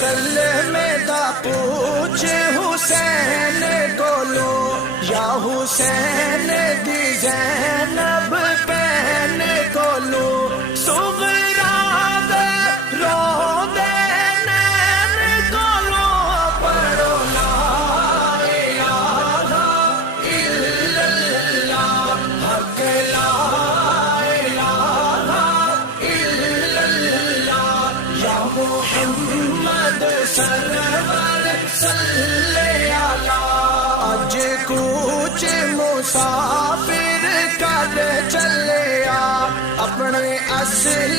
کلمے دا پوچھ حسین کولو یا حسین دی زینب پہن کولو سغرا دے رو دے نین کولو پڑھو لا الہ الا اللہ حق لا الہ الا اللہ یا محمد سرور صلی علی اج کوچ مسافر کر چلیا اپنے اصل